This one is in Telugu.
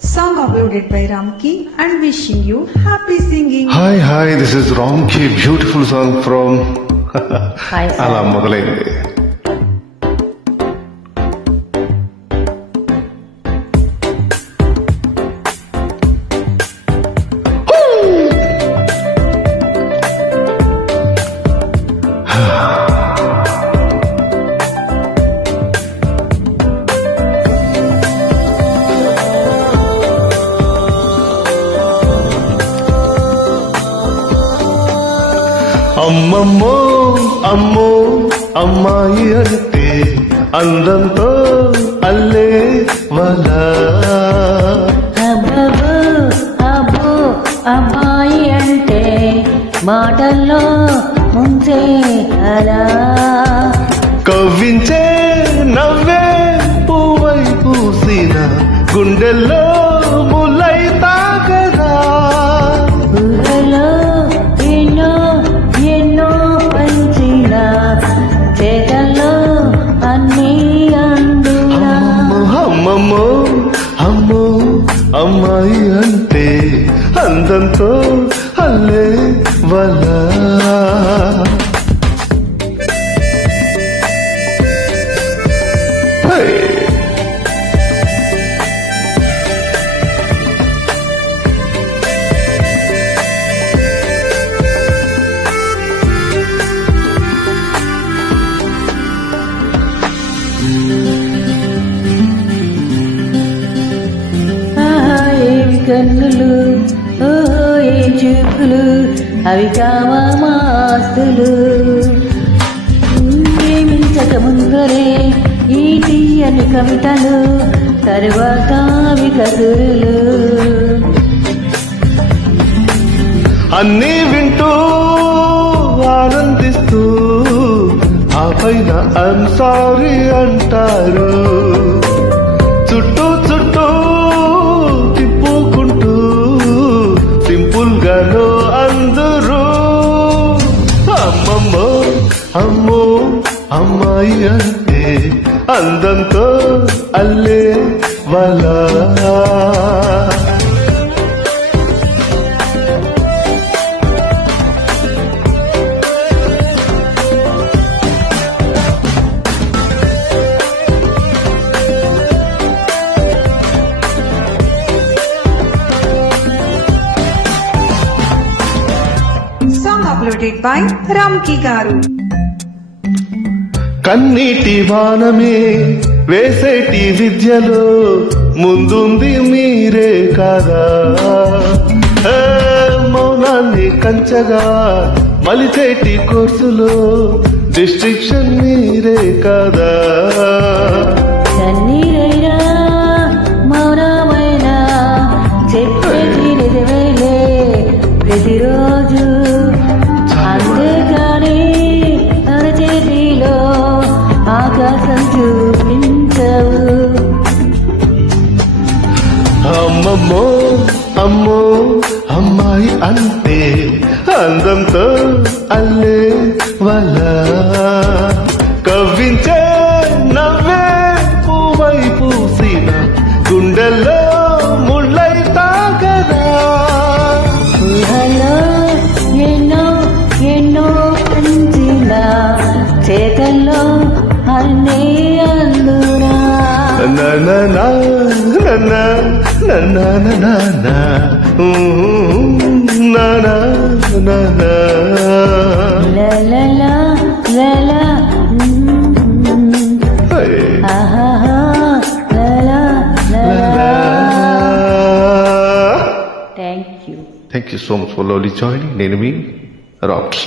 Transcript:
Song uploaded by Ramki and wishing you happy singing. Hi, this is Ramki. Beautiful song from Hi, sir. అలా మొదలైంది. అమ్మమ్మో అమ్మో అమ్మాయి అంటే అందంతో అల్లే వల అబ్బో అబ్బో అమ్మాయి అంటే మాటల్లో ముంచే అలా కవ్వించే నవ్వే పువ్వై పూసిన గుండెల్లో ముల్లై తాగదా ఊహలో ఎన్నో ఎన్నో పంచిన చేతల్లో అన్నీ అందునా అమ్మమ్మో అమ్మో అమ్మాయి అంటే అందంతో అల్లే వల ఏమి కన్నులు ఓహో ఏ చూపులు అవి కావా మాస్తులు ప్రేమించక ముందరే ఈ తీయని కవితలు తరువాత అవి కసురులు అన్నీ వింటూ ఆనందిస్తూ ఆ పైన ఐమ్ సారీ అంటారు చుట్టూ చుట్టూ తిప్పుకుంటూ సింపుల్ గానో అందరూ అమ్మమ్మో అమ్మో అమ్మాయి అంటే అందంతో అల్లే వల Song uploaded by Ramki Garu. కన్నీటి వానమే వేసేటి విద్యలో ముందుంది మీరే కాదా మౌనాన్ని కంచగా మలిచేటి కోర్సులో డిస్ట్రిక్షన్ మీరే కాదా కన్నీరైనా మౌనమైనా చెప్పేది నిజమేలే ప్రతిరోజు అంతేకాని అరచేతిలో ఆకాశం చూపించవు అమ్మమ్మో అమ్మో అమ్మాయి అంటే అందంతో అల్లే వల కవ్వించే నవ్వే పువ్వై పూసిన గుండెల్లో ముళ్ళై తాగదా ఊహలో ఎన్నో ఎన్నో పంచిన చేతల్లో అన్నీ అందునా నన్న లలలా లలా ఆహాహా లలా లలా thank you Thank you so much for lovely joining. నేను మీ రామకృష్ణ.